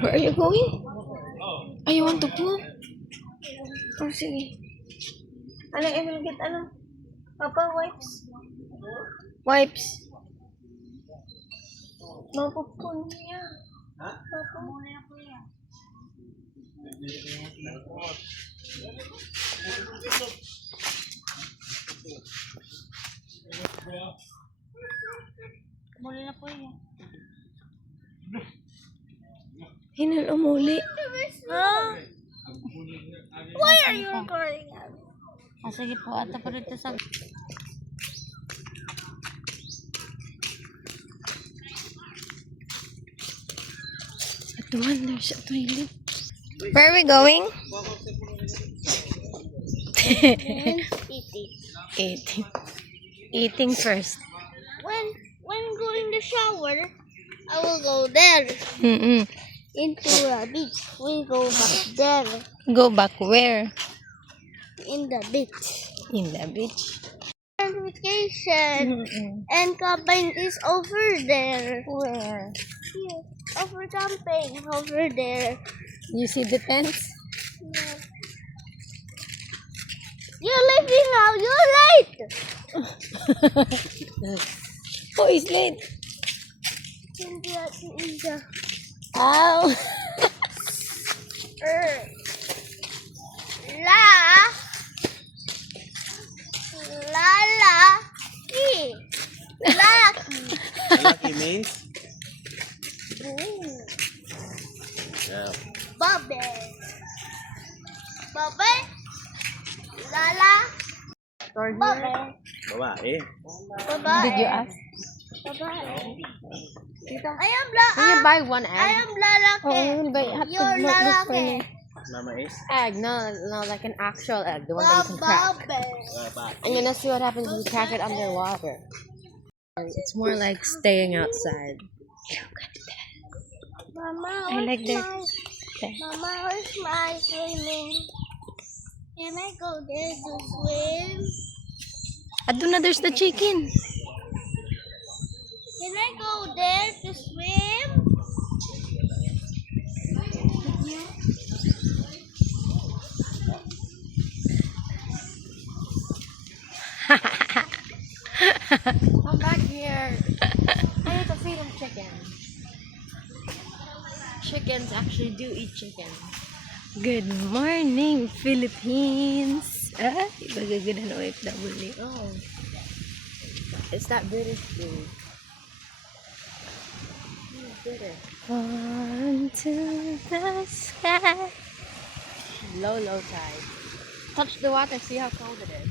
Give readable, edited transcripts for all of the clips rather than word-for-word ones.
Where are you going? Oh, you want to poo? Oh, sige. Ano, Emil, get ano? Papa, wipes? Wipes. Mapupun niya. Papa. Muli na po yan. Hinal umuli. Huh? Why are you recording us? Ah, sige po. Ata pa rito sa... At one, there's a toilet. Where are we going? Eating. Eating first. When going to shower, I will go there. Into the beach. We go back there. Go back where? In the beach. In the beach. And vacation. And camping is over there. Where? Here. Over camping. Over there. You see the tents? Yeah. You're leaving now. You're late. Who is late? India. Ow! Lucky. Lucky means? Boom. Yeah. Bubble. Lala. Bubble. Babae. Bye-bye. Did you ask? Bye-bye. Tita, I am can you buy one I egg? am lalaki. Oh, we'll buy, have to You're look for lalaki. me. Mama is? Egg, no, like an actual egg, the one that you can crack. Bubble. And you're gonna see what happens when you crack it underwater. It's more like staying outside. Mama, I like their... Mama, where's my swimming? Can I go there to swim? Aduna, there's the chicken. Can I go there to swim? Come back here. I need to feed them chicken. Chickens actually do eat chicken. Good morning, Philippines. Ah, ibagaganda ng OFW. Oh. It's that British food. British. On to the sky. Low tide. Touch the water, see how cold it is.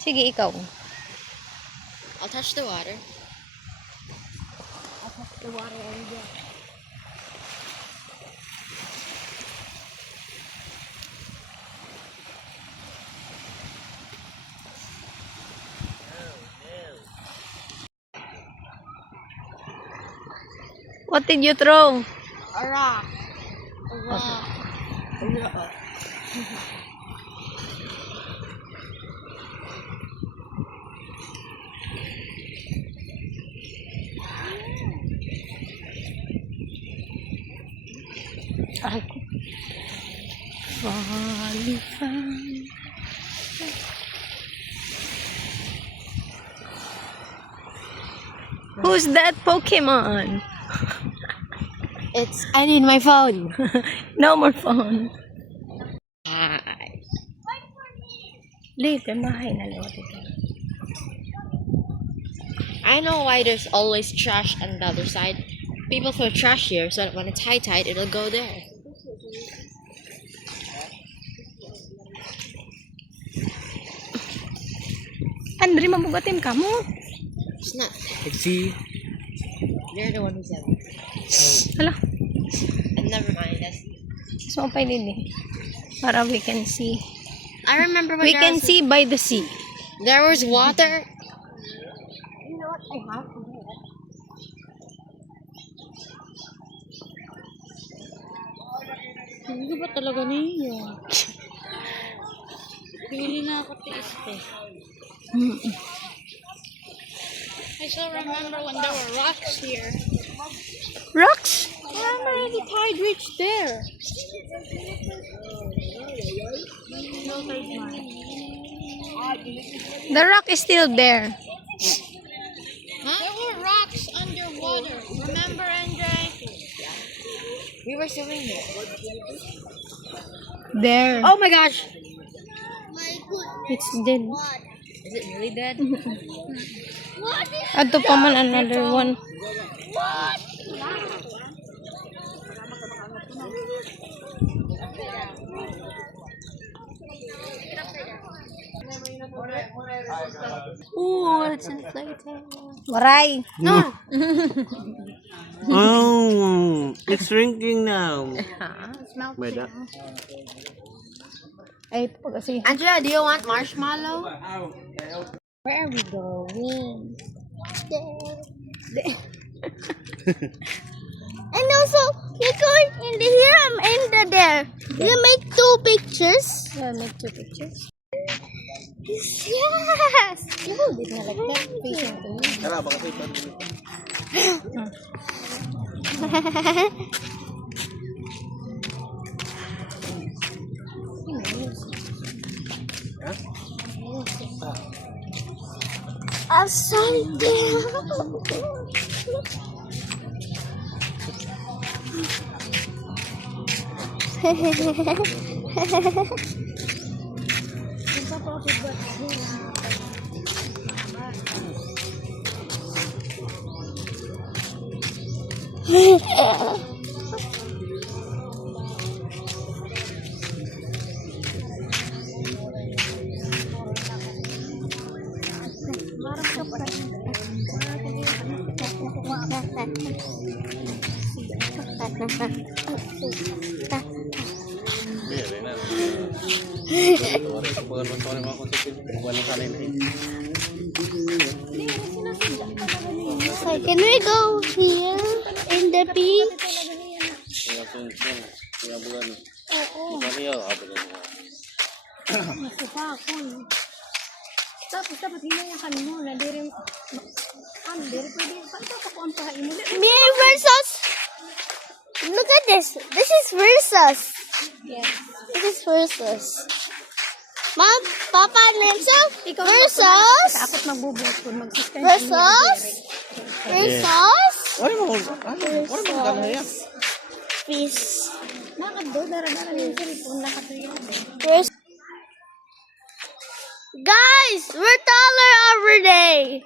Sige, ikaw. I'll touch the water. I'll touch the water every day. What did you throw? A rock. A rock. Who's that Pokemon? I need my phone. No more phone. Hi. Later, mahay na lang ito. I know why there's always trash on the other side. People throw trash here so that when it's high tide, it'll go there. Andre, mabugatim ka mo. It's not. See? You're the one who said it. Hala. And never mind. So, pa din eh. Para we can see. I remember when We can see by the sea. there was water. You know what I have to do? Hindi ba talaga niya? Pili na ako tiis eh. I still remember when there were rocks here. Rocks? I'm already tide reach there. The rock is still there. Huh? There were rocks underwater. Remember, Andre? We were swimming there. There. Oh my gosh. My goodness. It's dead. What? Is it really dead? What is Ato pa man another one. what? Ooh, it's inflating. Waray. No. Oh, it's shrinking now. Wait, that. Ay, pag kasi. Angela, do you want marshmallow? Where are we going? And also, you're going in the here and in the there. You make 2 pictures. Yeah, make 2 pictures. Yes. You hold it na like that, facing to me. Tara, baka sa iba. I'm sorry. Hindi, rin na. Bukan mga konsepin. Bukan ng salin na So can we go here in the beach? Tingnan bulan. Bukan niya, bulan niya. Masupa ako. Tapos dapat hinayakan mo na diri ano diri pwede paano ko ang pahain mo. Me versus. Look at this. This is versus. Yes. This is versus. Mom, Papa, and himself. Ikaw Versus. Akot magbubot kung mag-sustain. Versus. Versus. Wala mo gano'n yan. Peace. Nakado dara-dara ni cellphone nakatuyo. Versus. Guys, we're taller every day.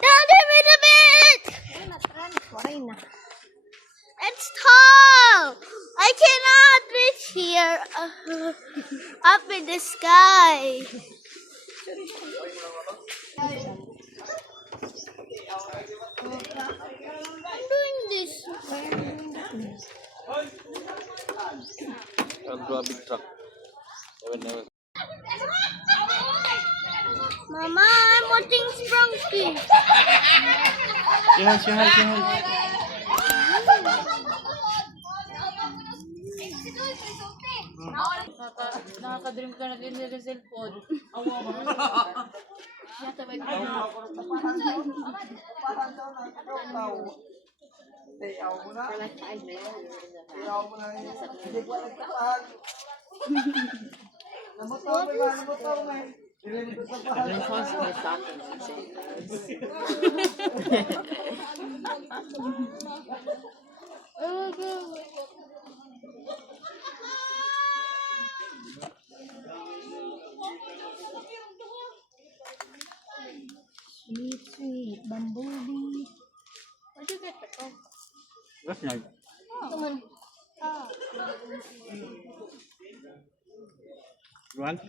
Down a bit. Waray na. It's tall. I cannot reach here. Up in the sky. I'm doing this. I'll draw a big truck. Never. Mama, I'm watching Sprunky. Sihan. Nakaka-dream ka na din sa cellphone. Sweet bumblebee. Where'd you get the phone? That's nice. You want?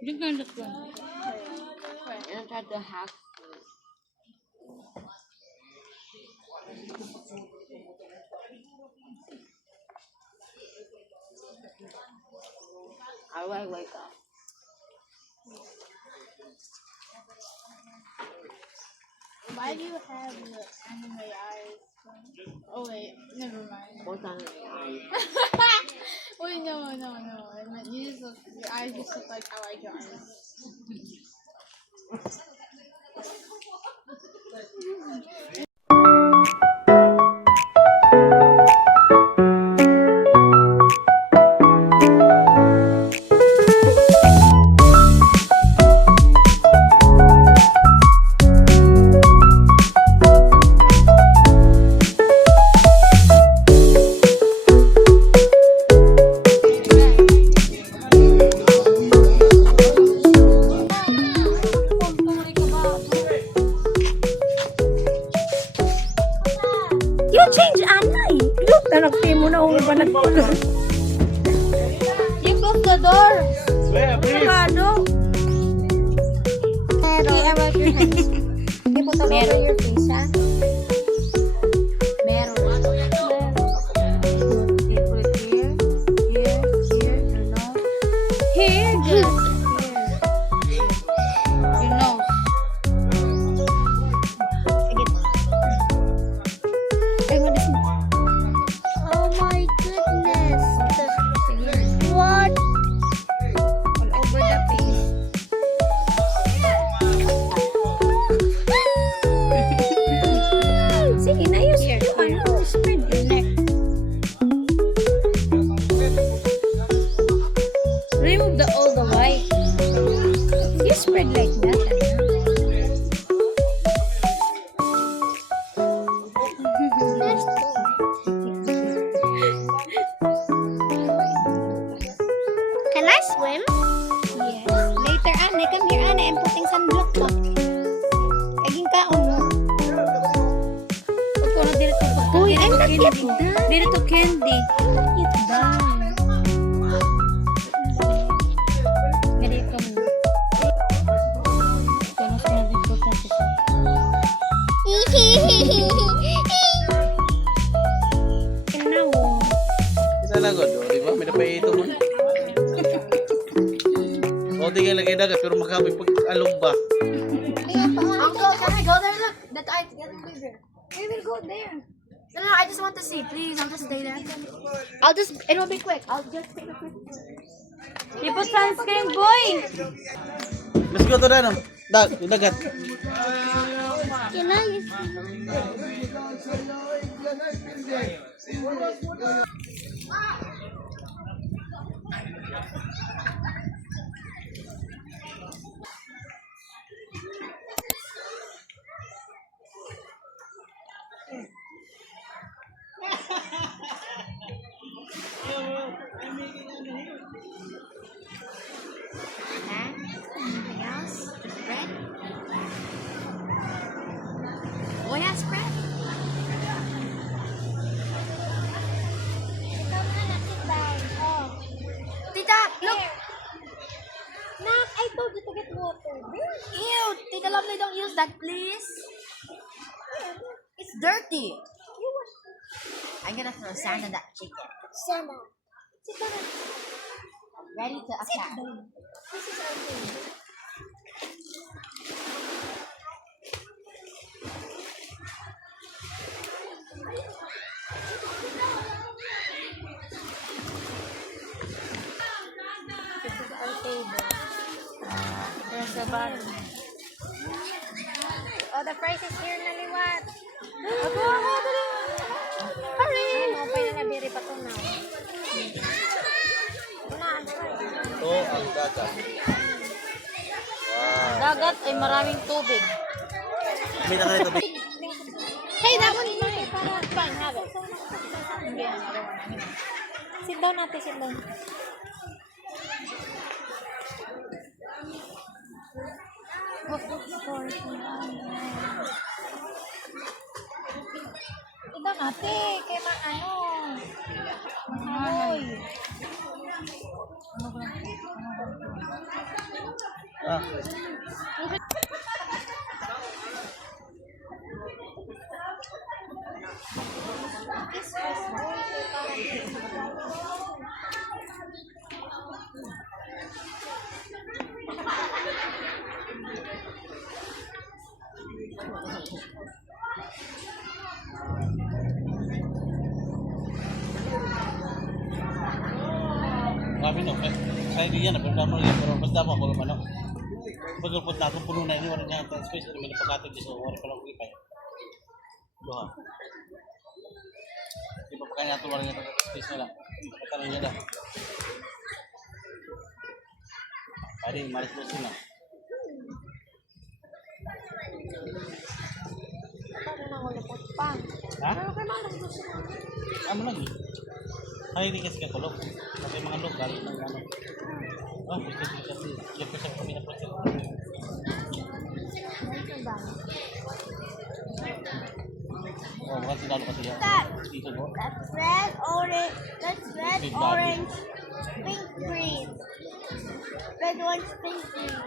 You can just go. And try to hack. Why ka? Why do you have the anime eyes? Oh wait, never mind. What's on your eyes? Wait, no. I meant you just look, your eyes just look like I like your eyes. You change anay. Look, anak mo na ako ba nagpulong? You close the door. Ano? Okay, I wipe your hands. You put all over your face, ha? Meron. You put it here, your nose. Here, just here. Your nose. Sige. Ay, madis mo. Oh my goodness. Sige. What? All over the face. Sige, na-use Here, yung here. ano, spread your neck. Remove all the white. You spread like that, There's Can I swim? Yes. Later, Anne, come here, Anne. I'm putting sunblock back. Aging kaon mo. Huwag ko na dito. Uy, I'm not yet done. Dito candy. I'm not yet done. Ganito mo. Ito na siya important siya. And now, Isa lang ko, di ba? May napay ito mo. O, di nga lagay dagat, pero makapit pag along ba? Uncle, can I go there? Look, that eye together bigger. we will go there. No, I just want to see. Please, I'll just stay there. It will be quick. I'll just take a quick. You put sunscreen, boy. Let's go to the ano? Yung dagat. Can I? Anything else? Spread? Oh yeah, spread. Tita, look. Nak, I told you to get water. Ew, Tita Lovely, don't use that, please. It's dirty. I'm gonna throw sand on that chicken. Sana. Sit down. Ready to attack. This is our food. This is our table. There's the bottom. Oh, the price is here na liwat. Ako, dali. Hurry! Ay, mapay na nabiri pa to na. Unaan, price. Ito ang dagat. Wow. Dagat ay maraming tubig. May nakalito. Hey, that one's mine. Fine, have it. Sit down natin, sit down. Sit down natin. Kaya ano. Ay. Ah. ano, sa idea na, pero damo rin, pero mas damo ako ano. Pagkapot na akong puno na ini, wala niya ang space, may napakatid dito, wala pa lang kulipay. Doha. Di ba pa kanya tuwara niya pagka-space nila, pagkatalan niya da. Pwede, maris po sila. Ha? Ano lagi? Ay, hindi kasi kakulog. Kasi mga lokal ng ano. Oh, gusto ko kasi. Yung kasi kami na proses. Oh, bukan sinalo kasi yan. Dito po. That's red, orange. That's red, Big body. orange, pink, green. Red, orange, pink, green.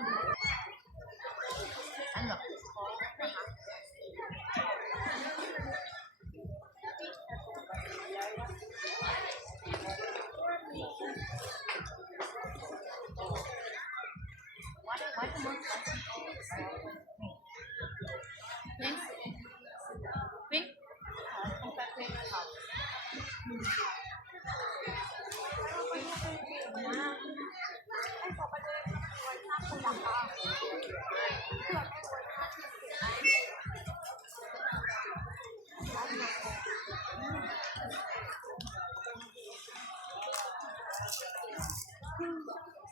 Pink?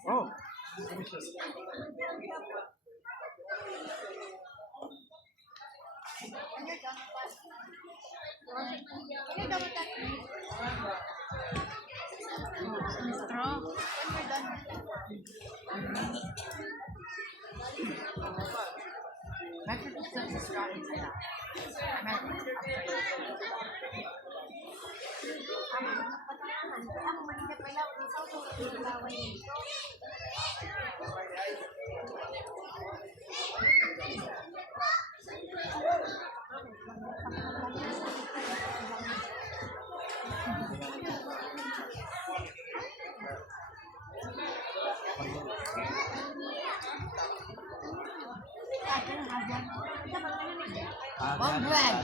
Oh. Straw. Bakit gusto sa straw inside? One bread.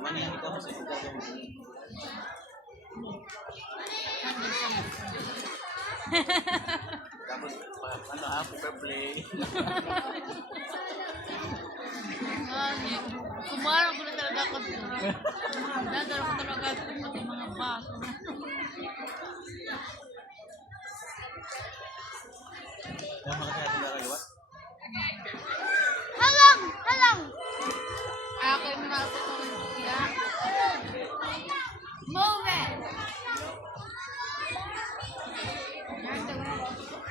Mana yang kita masih suka dong. Tapos ano ako play. Kumarang ko na talaga ako. Dadalo ko talaga pati mga baso. Yang makasaya tinggal lewat. Halang! Halang! Ako yung nalapot ko siya. Move it!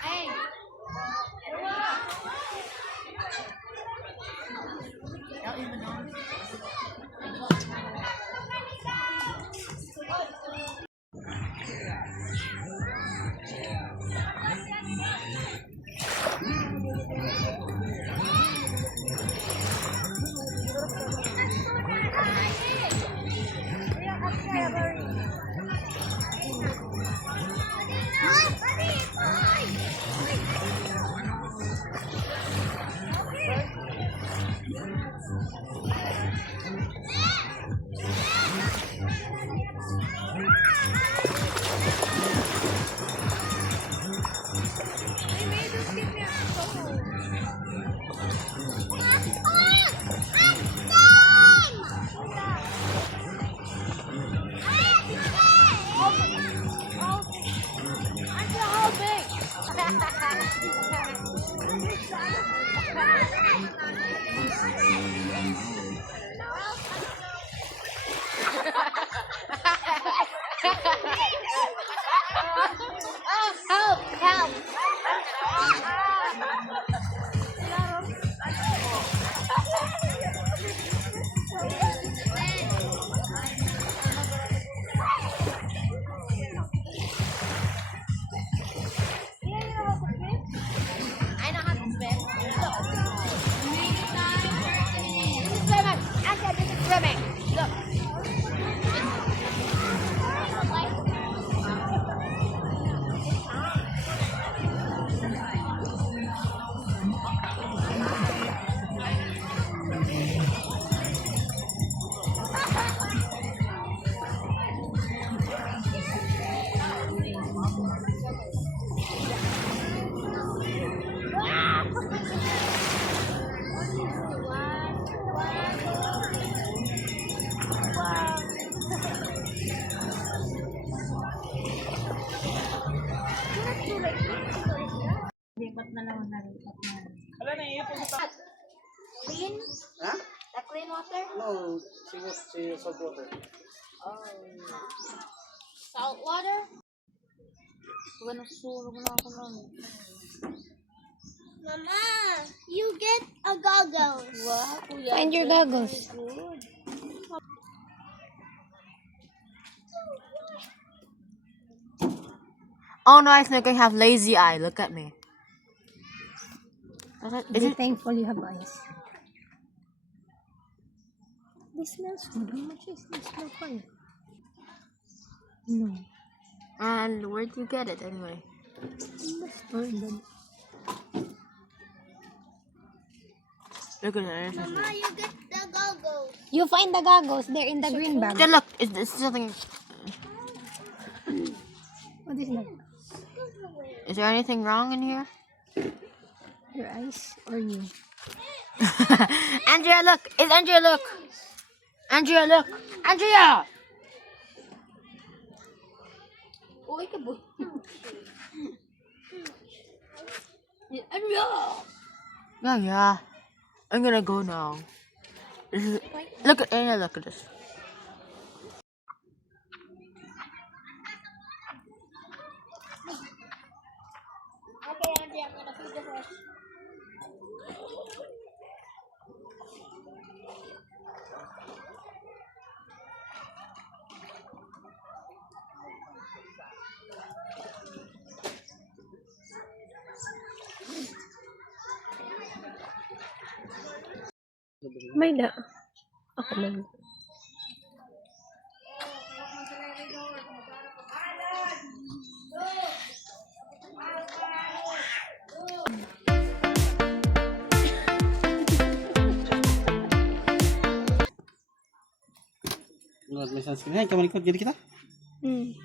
Hey! Help! Help! I know how to swim. Swimming! Asa, this is swimming! Look! Wala na iyo po sa Clean? Ha? The clean water? No, si salt water. Salt water? Mama, you get a goggles. Find your goggles. Oh no, I think I have lazy eye. Look at me. Be thankful you have eyes. This smells good. How much is this smell fun? No. And where'd you get it anyway? Look at it. Mama, you get the goggles. You find the goggles. They're in the green bag. Then look, it's something. What is that? Is there anything wrong in here? Your eyes or you? Andrea, look! It's Andrea, look! Andrea, look! Andrea! Oh, ikaw boy. Yeah. I'm gonna go now. Look at Andrea, look at this. Okay, Andy, I'm gonna feed the fish. May da. Ako man. Lord, may sunscreen. Hay, kamalikot. Jadi kita? Hmm.